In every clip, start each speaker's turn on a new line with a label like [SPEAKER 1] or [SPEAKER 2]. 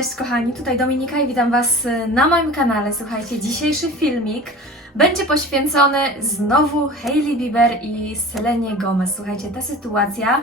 [SPEAKER 1] Cześć kochani, tutaj Dominika i witam Was y, na moim kanale. Słuchajcie, dzisiejszy filmik będzie poświęcony znowu Hailey Bieber i Selenie Gomez. Słuchajcie, ta sytuacja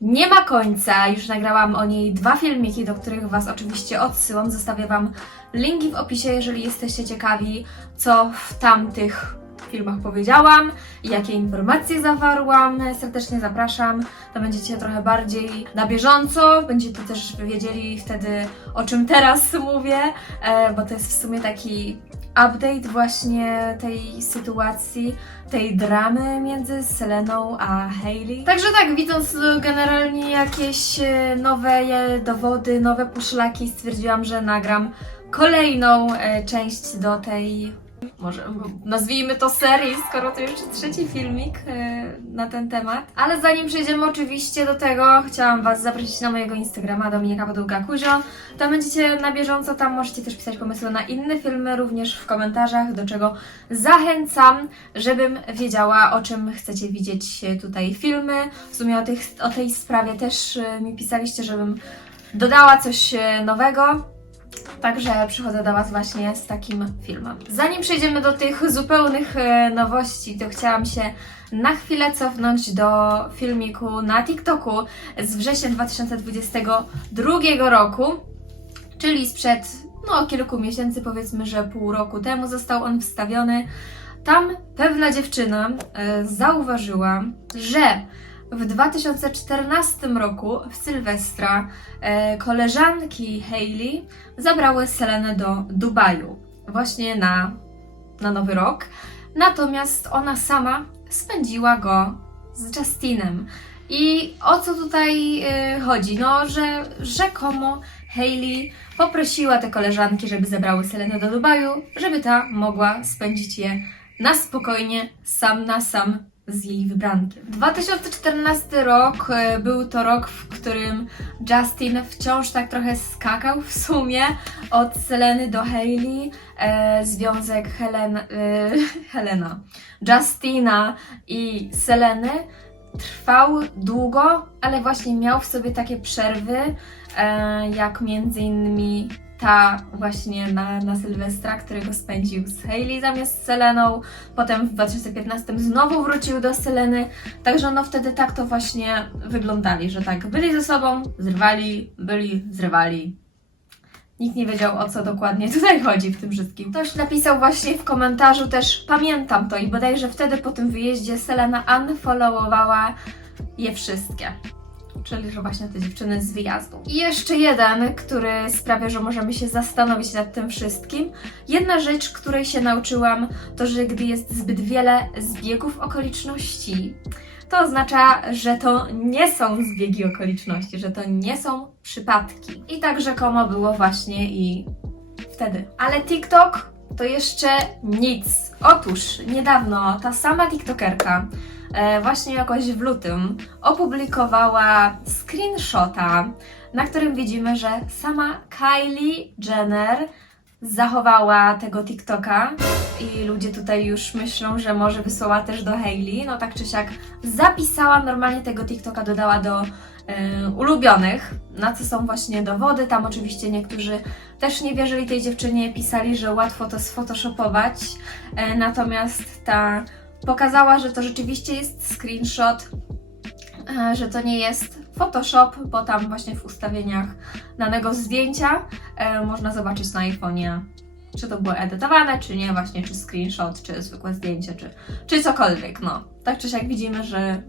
[SPEAKER 1] nie ma końca. Już nagrałam o niej dwa filmiki, do których Was oczywiście odsyłam. Zostawię Wam linki w opisie, jeżeli jesteście ciekawi, co w tamtych filmach powiedziałam jakie informacje zawarłam. Serdecznie zapraszam. To będziecie trochę bardziej na bieżąco. Będziecie też wiedzieli wtedy, o czym teraz mówię, e, bo to jest w sumie taki update właśnie tej sytuacji, tej dramy między Seleną a Hailey. Także tak, widząc generalnie jakieś e, nowe dowody, nowe poszlaki, stwierdziłam, że nagram kolejną e, część do tej może nazwijmy to serii, skoro to już trzeci filmik e, na ten temat. Ale zanim przejdziemy oczywiście do tego, chciałam Was zaprosić na mojego Instagrama Dominika Podółka Kuzio. Tam będziecie na bieżąco, tam możecie też pisać pomysły na inne filmy, również w komentarzach, do czego zachęcam, żebym wiedziała, o czym chcecie widzieć tutaj filmy. W sumie o, tych, o tej sprawie też e, mi pisaliście, żebym dodała coś e, nowego. Także przychodzę do Was właśnie z takim filmem. Zanim przejdziemy do tych zupełnych e, nowości, to chciałam się na chwilę cofnąć do filmiku na TikToku z września 2022 roku, czyli sprzed no, kilku miesięcy, powiedzmy, że pół roku temu został on wstawiony. Tam pewna dziewczyna e, zauważyła, że w 2014 roku w Sylwestra e, koleżanki Hailey zabrały Selenę do Dubaju właśnie na, na Nowy Rok. Natomiast ona sama spędziła go z Justinem. I o co tutaj y, chodzi? No, że rzekomo Hailey poprosiła te koleżanki, żeby zabrały Selenę do Dubaju, żeby ta mogła spędzić je na spokojnie, sam na sam z jej wybrankiem. 2014 rok e, był to rok, w którym Justin wciąż tak trochę skakał w sumie od Seleny do Hailey. E, związek Helen, e, Helena, Justina i Seleny trwał długo, ale właśnie miał w sobie takie przerwy, jak między innymi ta właśnie na, na Sylwestra, którego spędził z Hailey zamiast z Seleną. Potem w 2015 znowu wrócił do Seleny. Także no wtedy tak to właśnie wyglądali, że tak byli ze sobą, zrywali, byli, zrywali. Nikt nie wiedział o co dokładnie tutaj chodzi w tym wszystkim. Ktoś napisał właśnie w komentarzu też, pamiętam to i bodajże wtedy po tym wyjeździe Selena unfollowowała je wszystkie. Czyli, że właśnie te dziewczyny z wyjazdu. I jeszcze jeden, który sprawia, że możemy się zastanowić nad tym wszystkim. Jedna rzecz, której się nauczyłam, to że gdy jest zbyt wiele zbiegów okoliczności, to oznacza, że to nie są zbiegi okoliczności, że to nie są przypadki. I tak rzekomo było właśnie i wtedy. Ale TikTok to jeszcze nic. Otóż niedawno ta sama TikTokerka, właśnie jakoś w lutym, opublikowała screenshota, na którym widzimy, że sama Kylie Jenner zachowała tego TikToka i ludzie tutaj już myślą, że może wysłała też do Hailey. No tak czy siak zapisała normalnie tego TikToka, dodała do e, ulubionych, na co są właśnie dowody. Tam oczywiście niektórzy też nie wierzyli tej dziewczynie, pisali, że łatwo to sfotoshopować. E, natomiast ta pokazała, że to rzeczywiście jest screenshot, e, że to nie jest Photoshop, bo tam właśnie w ustawieniach danego zdjęcia e, można zobaczyć na iPhone'ie, czy to było edytowane, czy nie, właśnie, czy screenshot, czy zwykłe zdjęcie, czy, czy cokolwiek. No, tak czy siak widzimy, że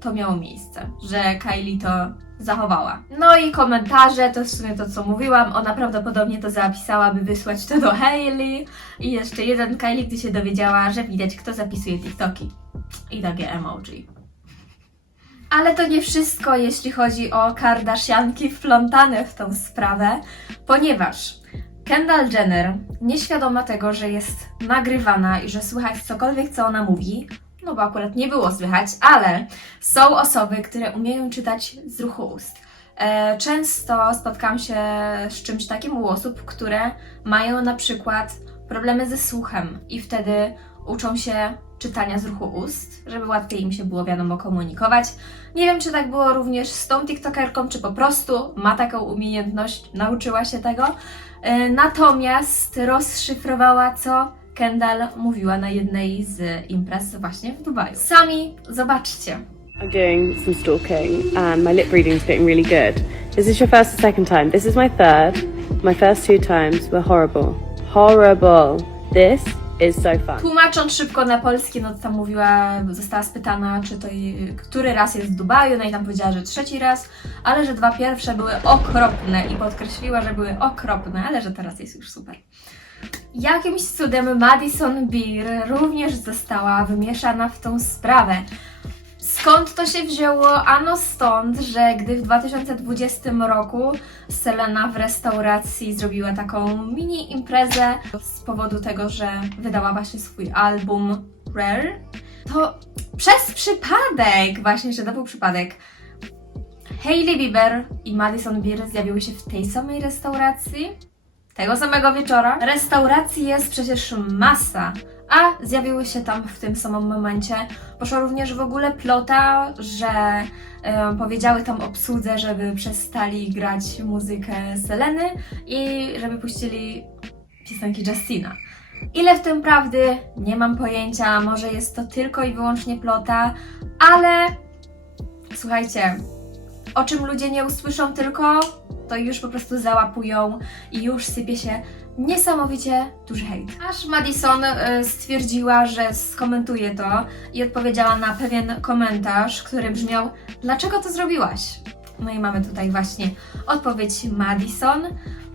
[SPEAKER 1] to miało miejsce, że Kylie to zachowała. No i komentarze, to w sumie to co mówiłam, ona prawdopodobnie to zapisała, by wysłać to do Hailey. I jeszcze jeden Kylie, gdy się dowiedziała, że widać kto zapisuje TikToki. I takie emoji. Ale to nie wszystko, jeśli chodzi o Kardashianki wplątane w tą sprawę, ponieważ Kendall Jenner, nieświadoma tego, że jest nagrywana i że słychać cokolwiek, co ona mówi, no bo akurat nie było słychać, ale są osoby, które umieją czytać z ruchu ust. E, Często spotkam się z czymś takim u osób, które mają na przykład problemy ze słuchem i wtedy uczą się czytania z ruchu ust, żeby łatwiej im się było wiadomo komunikować. Nie wiem, czy tak było również z tą TikTokerką, czy po prostu ma taką umiejętność, nauczyła się tego. E, Natomiast rozszyfrowała, co Kendall mówiła na jednej z imprez właśnie w Dubaju. Sami zobaczcie.
[SPEAKER 2] I'm doing some stalking and my lip reading's getting really good. Is this your first or second time? This is my third. My first two times were horrible. Horrible. This is so fun.
[SPEAKER 1] Tłumacząc szybko na polski, no to tam mówiła, została spytana, czy to jej, który raz jest w Dubaju, no i tam powiedziała, że trzeci raz, ale że dwa pierwsze były okropne i podkreśliła, że były okropne, ale że teraz jest już super. Jakimś cudem Madison Beer również została wymieszana w tą sprawę. Skąd to się wzięło? Ano stąd, że gdy w 2020 roku Selena w restauracji zrobiła taką mini imprezę z powodu tego, że wydała właśnie swój album Rare, to przez przypadek, właśnie, że to był przypadek, Hailey Bieber i Madison Beer zjawiły się w tej samej restauracji tego samego wieczora. Restauracji jest przecież masa, a zjawiły się tam w tym samym momencie. Poszła również w ogóle plota, że e, powiedziały tam obsłudze, żeby przestali grać muzykę Seleny i żeby puścili piosenki Justina. Ile w tym prawdy? Nie mam pojęcia, może jest to tylko i wyłącznie plota, ale słuchajcie, o czym ludzie nie usłyszą tylko, to już po prostu załapują i już sypie się niesamowicie duży hejt. Aż Madison e, stwierdziła, że skomentuje to i odpowiedziała na pewien komentarz, który brzmiał: Dlaczego to zrobiłaś? No i mamy tutaj właśnie odpowiedź Madison.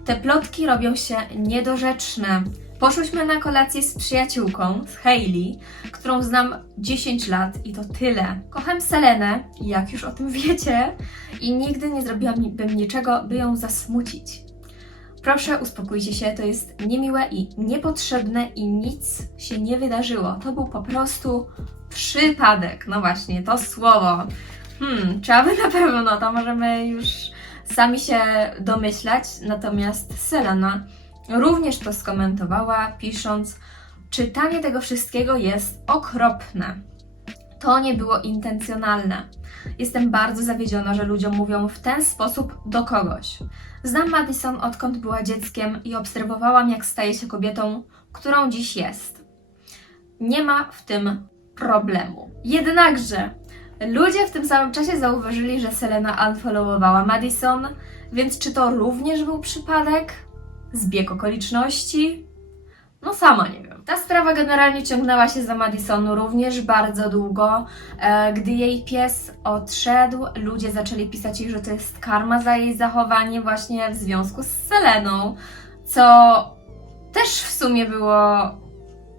[SPEAKER 1] Te plotki robią się niedorzeczne. Poszłyśmy na kolację z przyjaciółką, z Hailey, którą znam 10 lat i to tyle. Kocham Selenę, jak już o tym wiecie, i nigdy nie zrobiłabym niczego, by ją zasmucić. Proszę, uspokójcie się, to jest niemiłe i niepotrzebne i nic się nie wydarzyło. To był po prostu przypadek. No właśnie, to słowo. Hmm, czy na pewno, to możemy już sami się domyślać. Natomiast Selena również to skomentowała, pisząc: Czytanie tego wszystkiego jest okropne. To nie było intencjonalne. Jestem bardzo zawiedziona, że ludziom mówią w ten sposób do kogoś. Znam Madison odkąd była dzieckiem i obserwowałam, jak staje się kobietą, którą dziś jest. Nie ma w tym problemu. Jednakże ludzie w tym samym czasie zauważyli, że Selena unfollowowała Madison, więc czy to również był przypadek? Zbieg okoliczności? No sama nie wiem. Ta sprawa generalnie ciągnęła się za Madison również bardzo długo. E, gdy jej pies odszedł, ludzie zaczęli pisać jej, że to jest karma za jej zachowanie właśnie w związku z Seleną, co też w sumie było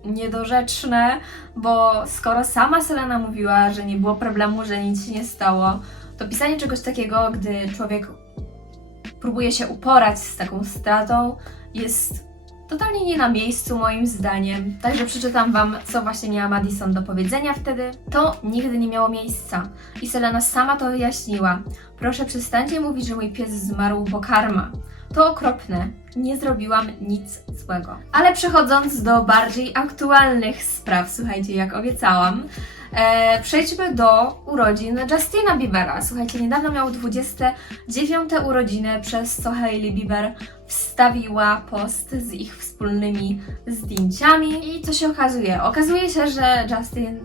[SPEAKER 1] niedorzeczne, bo skoro sama Selena mówiła, że nie było problemu, że nic się nie stało, to pisanie czegoś takiego, gdy człowiek próbuje się uporać z taką stratą, jest totalnie nie na miejscu moim zdaniem. Także przeczytam Wam, co właśnie miała Madison do powiedzenia wtedy. To nigdy nie miało miejsca. I Selena sama to wyjaśniła. Proszę przestańcie mówić, że mój pies zmarł, bo karma. To okropne. Nie zrobiłam nic złego. Ale przechodząc do bardziej aktualnych spraw, słuchajcie, jak obiecałam, e, przejdźmy do urodzin Justina Biebera. Słuchajcie, niedawno miał 29 urodziny, przez co Hailey Bieber wstawiła post z ich wspólnymi zdjęciami. I co się okazuje? Okazuje się, że Justin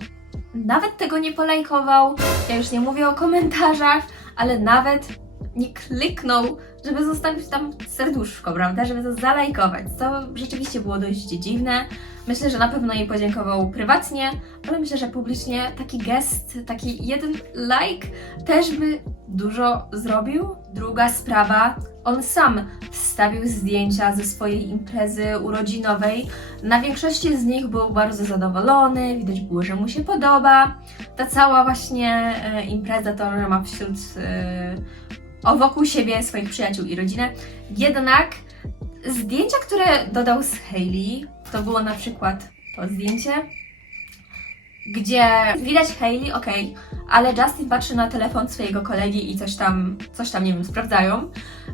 [SPEAKER 1] nawet tego nie polajkował. Ja już nie mówię o komentarzach, ale nawet nie kliknął, żeby zostawić tam serduszko, prawda? Żeby to zalajkować. Co rzeczywiście było dość dziwne. Myślę, że na pewno jej podziękował prywatnie, ale myślę, że publicznie taki gest, taki jeden like też by dużo zrobił. Druga sprawa, on sam wstawił zdjęcia ze swojej imprezy urodzinowej. Na większości z nich był bardzo zadowolony, widać było, że mu się podoba. Ta cała właśnie e, impreza to, że ma wśród e, o wokół siebie swoich przyjaciół i rodzinę. Jednak zdjęcia, które dodał z Hailey, to było na przykład to zdjęcie, gdzie widać Hailey, okej, ale Justin patrzy na telefon swojego kolegi i coś tam, coś tam, nie wiem, sprawdzają.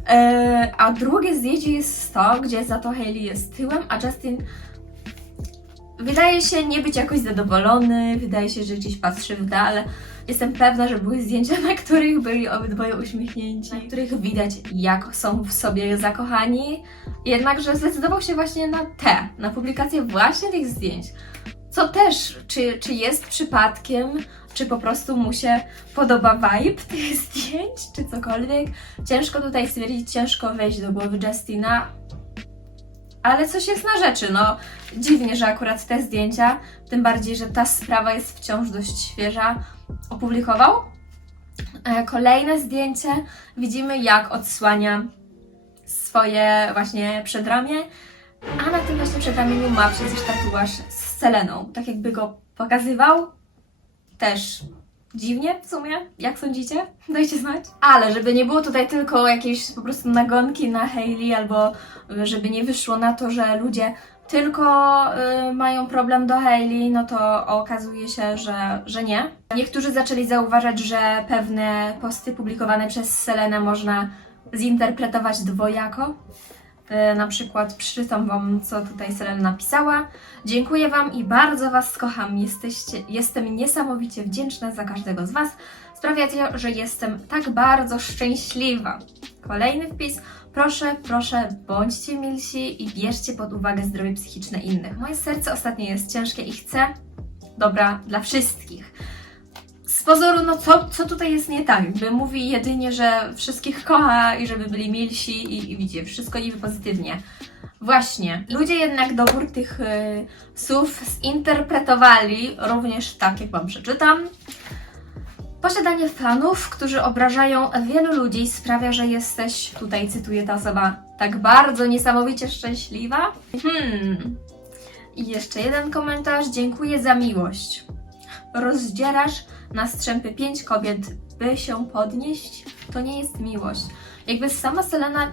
[SPEAKER 1] Eee, a drugie zdjęcie jest to, gdzie za to Hailey jest tyłem, a Justin wydaje się nie być jakoś zadowolony, wydaje się, że gdzieś patrzy w dal. Jestem pewna, że były zdjęcia, na których byli obydwoje uśmiechnięci, na których widać, jak są w sobie zakochani. Jednakże zdecydował się właśnie na te, na publikację właśnie tych zdjęć. Co też, czy, czy jest przypadkiem, czy po prostu mu się podoba vibe tych zdjęć, czy cokolwiek. Ciężko tutaj stwierdzić, ciężko wejść do głowy Justina, ale coś jest na rzeczy, no dziwnie, że akurat te zdjęcia, tym bardziej, że ta sprawa jest wciąż dość świeża, opublikował. E, Kolejne zdjęcie widzimy, jak odsłania swoje właśnie przedramię, a na tym właśnie przedramieniu ma przecież tatuaż z Seleną, tak jakby go pokazywał. Też dziwnie w sumie, jak sądzicie? Dajcie znać. Ale żeby nie było tutaj tylko jakiejś po prostu nagonki na Hailey, albo y, żeby nie wyszło na to, że ludzie tylko y, mają problem do Hailey, no to okazuje się, że, że nie. Niektórzy zaczęli zauważać, że pewne posty publikowane przez Selenę można zinterpretować dwojako. Y, Na przykład przeczytam Wam, co tutaj Selena napisała. Dziękuję Wam i bardzo Was kocham. Jesteście, jestem niesamowicie wdzięczna za każdego z Was. Sprawiacie, że jestem tak bardzo szczęśliwa. Kolejny wpis. Proszę, proszę, bądźcie milsi i bierzcie pod uwagę zdrowie psychiczne innych. Moje serce ostatnio jest ciężkie i chcę dobra dla wszystkich. Pozoru, no co, co tutaj jest nie tak? By mówi jedynie, że wszystkich kocha i żeby byli milsi i, i wszystko niby pozytywnie. Właśnie. Ludzie jednak dobór tych y, słów zinterpretowali również tak, jak Wam przeczytam. Posiadanie fanów, którzy obrażają wielu ludzi, sprawia, że jesteś, tutaj cytuję ta osoba, tak bardzo niesamowicie szczęśliwa. Hmm. I jeszcze jeden komentarz. Dziękuję za miłość. Rozdzierasz na strzępy pięć kobiet, by się podnieść. To nie jest miłość. Jakby sama Selena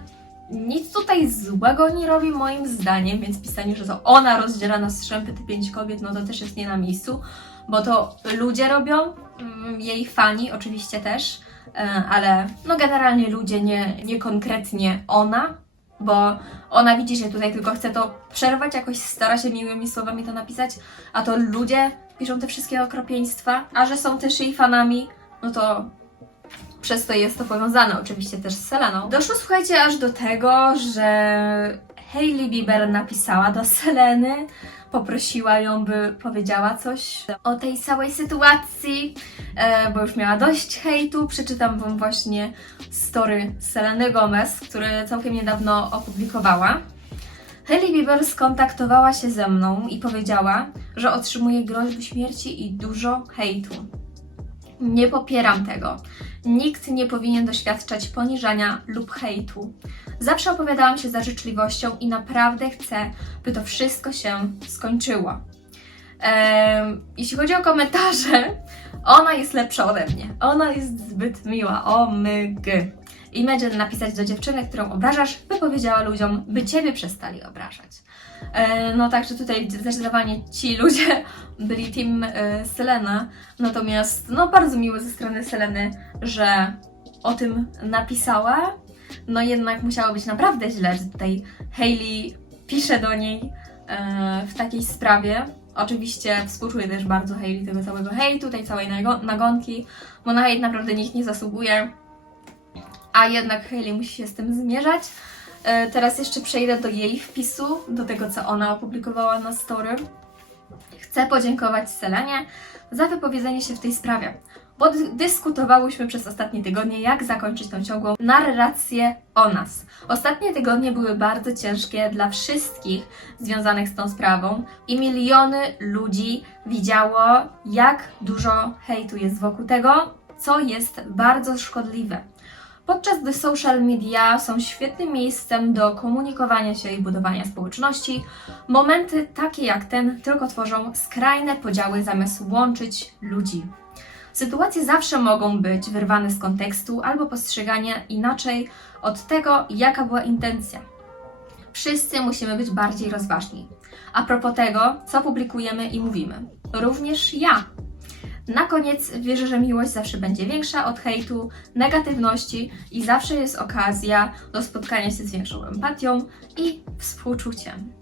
[SPEAKER 1] nic tutaj złego nie robi moim zdaniem, więc pisanie, że to ona rozdziela na strzępy te pięć kobiet, no to też jest nie na miejscu, bo to ludzie robią, mm, jej fani oczywiście też, e, ale no generalnie ludzie, nie, nie konkretnie ona, bo ona widzi, że tutaj tylko chce to przerwać, jakoś stara się miłymi słowami to napisać, a to ludzie piszą te wszystkie okropieństwa, a że są też jej fanami, no to przez to jest to powiązane oczywiście też z Seleną. Doszło, słuchajcie, aż do tego, że Hailey Bieber napisała do Seleny, poprosiła ją, by powiedziała coś o tej całej sytuacji, e, bo już miała dość hejtu. Przeczytam Wam właśnie story Seleny Gomez, które całkiem niedawno opublikowała. Hailey Bieber skontaktowała się ze mną i powiedziała, że otrzymuje groźby śmierci i dużo hejtu. Nie popieram tego. Nikt nie powinien doświadczać poniżania lub hejtu. Zawsze opowiadałam się za życzliwością i naprawdę chcę, by to wszystko się skończyło. Jeśli chodzi o komentarze, ona jest lepsza ode mnie. Ona jest zbyt miła. O my g. Imagine napisać do dziewczyny, którą obrażasz, by powiedziała ludziom, by ciebie przestali obrażać. E, no także tutaj zdecydowanie ci ludzie byli team e, Selena, natomiast no bardzo miło ze strony Seleny, że o tym napisała. No jednak musiało być naprawdę źle, że tutaj Hailey pisze do niej e, w takiej sprawie. Oczywiście współczuję też bardzo Hailey tego całego hejtu, tej całej nago- nagonki, bo na hejt naprawdę nikt nie zasługuje, a jednak Hailey musi się z tym zmierzać. E, Teraz jeszcze przejdę do jej wpisu, do tego, co ona opublikowała na story. Chcę podziękować Selenie za wypowiedzenie się w tej sprawie, bo dy- dyskutowałyśmy przez ostatnie tygodnie, jak zakończyć tą ciągłą narrację o nas. Ostatnie tygodnie były bardzo ciężkie dla wszystkich związanych z tą sprawą i miliony ludzi widziało, jak dużo hejtu jest wokół tego, co jest bardzo szkodliwe. Podczas gdy social media są świetnym miejscem do komunikowania się i budowania społeczności, momenty takie jak ten tylko tworzą skrajne podziały zamiast łączyć ludzi. Sytuacje zawsze mogą być wyrwane z kontekstu albo postrzegane inaczej od tego, jaka była intencja. Wszyscy musimy być bardziej rozważni. A propos tego, co publikujemy i mówimy. Również ja. Na koniec wierzę, że miłość zawsze będzie większa od hejtu, negatywności i zawsze jest okazja do spotkania się z większą empatią i współczuciem.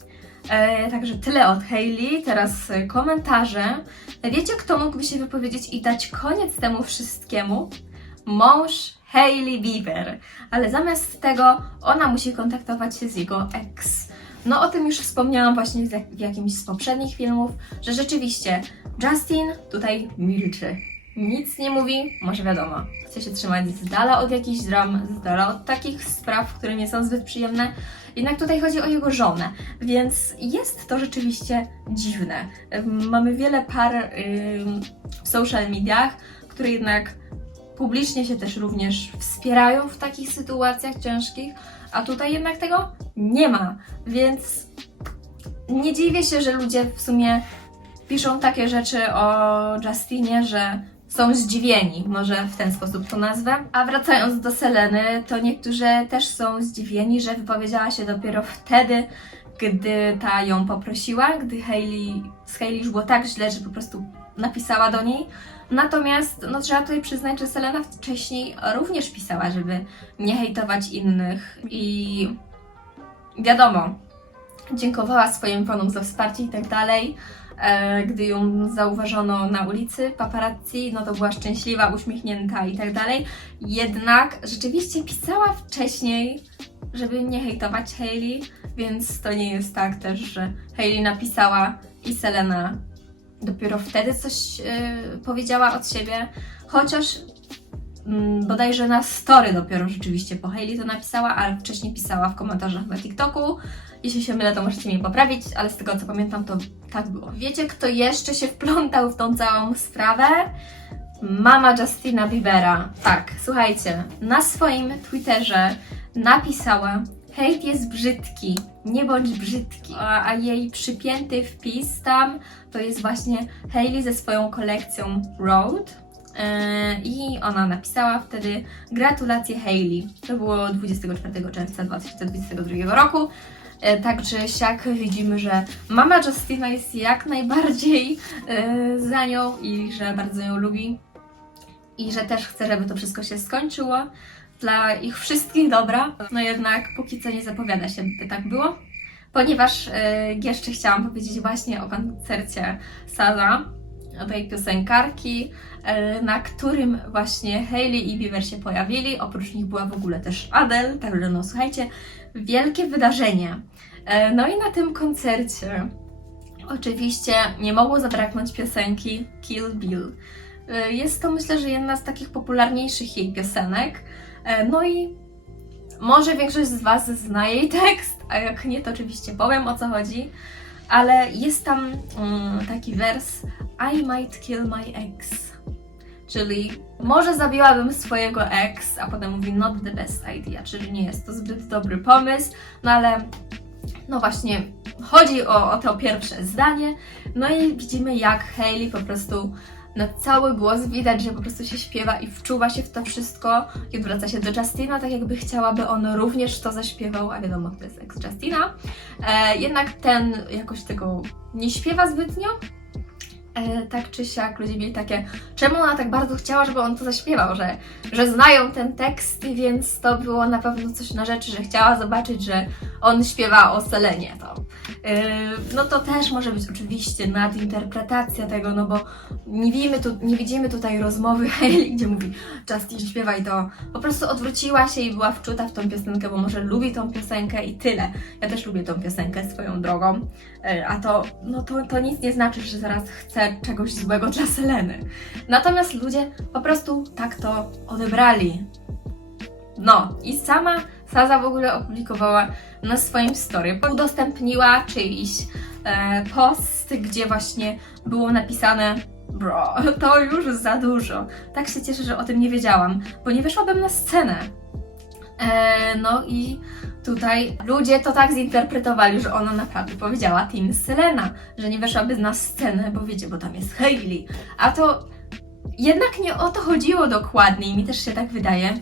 [SPEAKER 1] E, także tyle od Hailey. Teraz e, komentarze. Wiecie, kto mógłby się wypowiedzieć i dać koniec temu wszystkiemu? Mąż Hailey Bieber. Ale zamiast tego ona musi kontaktować się z jego ex. No o tym już wspomniałam właśnie w jak- w jakimś z poprzednich filmów, że rzeczywiście Justin tutaj milczy. Nic nie mówi, może wiadomo, chce się trzymać z dala od jakichś dram, z dala od takich spraw, które nie są zbyt przyjemne. Jednak tutaj chodzi o jego żonę, więc jest to rzeczywiście dziwne. Mamy wiele par ym, w social mediach, które jednak publicznie się też również wspierają w takich sytuacjach ciężkich, a tutaj jednak tego nie ma, więc nie dziwię się, że ludzie w sumie piszą takie rzeczy o Justinie, że są zdziwieni, może w ten sposób to nazwę. A wracając do Seleny, to niektórzy też są zdziwieni, że wypowiedziała się dopiero wtedy, gdy ta ją poprosiła, gdy Hailey, z Hailey już było tak źle, że po prostu napisała do niej. Natomiast no, trzeba tutaj przyznać, że Selena wcześniej również pisała, żeby nie hejtować innych i wiadomo, dziękowała swoim fanom za wsparcie i tak dalej. E, Gdy ją zauważono na ulicy, paparazzi, no to była szczęśliwa, uśmiechnięta i tak dalej. Jednak rzeczywiście pisała wcześniej, żeby nie hejtować Hailey, więc to nie jest tak też, że Hailey napisała i Selena dopiero wtedy coś e, powiedziała od siebie, chociaż mm, bodajże na story dopiero rzeczywiście po Hailey to napisała, ale wcześniej pisała w komentarzach na TikToku. Jeśli się mylę, to możecie mnie poprawić, ale z tego co pamiętam, to tak było. Wiecie, kto jeszcze się wplątał w tą całą sprawę? Mama Justina Biebera. Tak, słuchajcie, na swoim Twitterze napisała Hejt jest brzydki, nie bądź brzydki. A, a jej przypięty wpis tam to jest właśnie Hailey ze swoją kolekcją Road. Yy, I ona napisała wtedy Gratulacje Hailey. To było 24 czerwca 2022 roku. E, Tak czy siak widzimy, że mama Justina jest jak najbardziej e, za nią i że bardzo ją lubi. I że też chce, żeby to wszystko się skończyło. Dla ich wszystkich dobra. No jednak póki co nie zapowiada się, by tak było. Ponieważ e, jeszcze chciałam powiedzieć właśnie o koncercie Saza, o tej piosenkarki, e, na którym właśnie Hailey i Bieber się pojawili. Oprócz nich była w ogóle też Adele, także no słuchajcie, wielkie wydarzenie. E, No i na tym koncercie oczywiście nie mogło zabraknąć piosenki Kill Bill. E, Jest to myślę, że jedna z takich popularniejszych jej piosenek. E, No i może większość z Was zna jej tekst, a jak nie, to oczywiście powiem o co chodzi. Ale jest tam mm, taki wers I might kill my ex. Czyli może zabiłabym swojego ex, a potem mówi not the best idea, czyli nie jest to zbyt dobry pomysł, no ale no właśnie chodzi o, o to pierwsze zdanie. No i widzimy jak Hailey po prostu na cały głos widać, że po prostu się śpiewa i wczuwa się w to wszystko i odwraca się do Justina, tak jakby chciałaby on również to zaśpiewał, a wiadomo, to jest ex Justina. E, jednak ten jakoś tego nie śpiewa zbytnio. E, tak czy siak ludzie mieli takie, czemu ona tak bardzo chciała, żeby on to zaśpiewał, że, że znają ten tekst, więc to było na pewno coś na rzeczy, że chciała zobaczyć, że on śpiewa o Selenie to. E, no to też może być oczywiście nadinterpretacja tego, no bo nie widzimy, tu, nie widzimy tutaj rozmowy Hailey, gdzie mówi Justin śpiewaj to. Po prostu odwróciła się i była wczuta w tą piosenkę, bo może lubi tą piosenkę i tyle. Ja też lubię tą piosenkę swoją drogą, E, a to, no to, to nic nie znaczy, że zaraz chcę czegoś złego dla Seleny. Natomiast ludzie po prostu tak to odebrali. No i sama Saza w ogóle opublikowała na swoim story, udostępniła czyjś e, post, gdzie właśnie było napisane Bro, to już za dużo. Tak się cieszę, że o tym nie wiedziałam, bo nie wyszłabym na scenę. E, no i tutaj ludzie to tak zinterpretowali, że ona naprawdę powiedziała Team Selena, że nie weszłaby na scenę, bo wiecie, bo tam jest Hailey. A to jednak nie o to chodziło dokładnie i mi też się tak wydaje,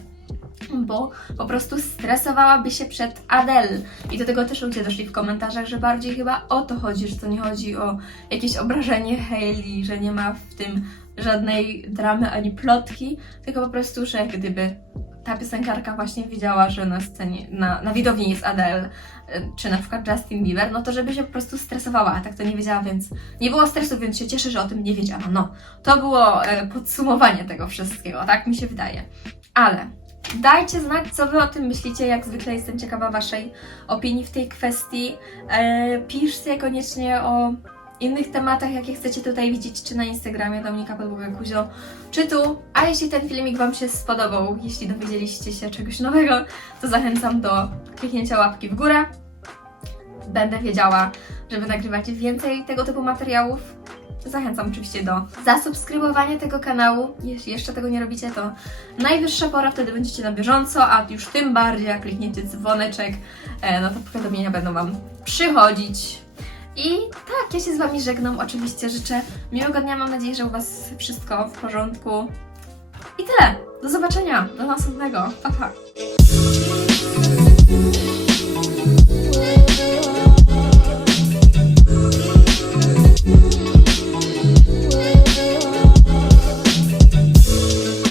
[SPEAKER 1] bo po prostu stresowałaby się przed Adele. I do tego też ludzie doszli w komentarzach, że bardziej chyba o to chodzi, że to nie chodzi o jakieś obrażenie Hailey, że nie ma w tym żadnej dramy ani plotki, tylko po prostu, że gdyby ta piosenkarka właśnie wiedziała, że na scenie, na, na widowni jest Adele, y, czy na przykład Justin Bieber, no to żeby się po prostu stresowała, a tak to nie wiedziała, więc nie było stresu, więc się cieszę, że o tym nie wiedziała. No, to było e, podsumowanie tego wszystkiego, tak mi się wydaje. Ale dajcie znać, co wy o tym myślicie, jak zwykle jestem ciekawa waszej opinii w tej kwestii. E, piszcie koniecznie o innych tematach, jakie chcecie tutaj widzieć, czy na Instagramie Dominika Podłoga Kuzio, czy tu. A jeśli ten filmik Wam się spodobał, jeśli dowiedzieliście się czegoś nowego, to zachęcam do kliknięcia łapki w górę. Będę wiedziała, że Wy nagrywacie więcej tego typu materiałów. Zachęcam oczywiście do zasubskrybowania tego kanału. Jeśli jeszcze tego nie robicie, to najwyższa pora, wtedy będziecie na bieżąco, a już tym bardziej jak klikniecie dzwoneczek, e, no to powiadomienia będą Wam przychodzić. I tak, ja się z Wami żegnam. Oczywiście życzę miłego dnia. Mam nadzieję, że u Was wszystko w porządku. I tyle. Do zobaczenia. Do następnego. Pa, pa.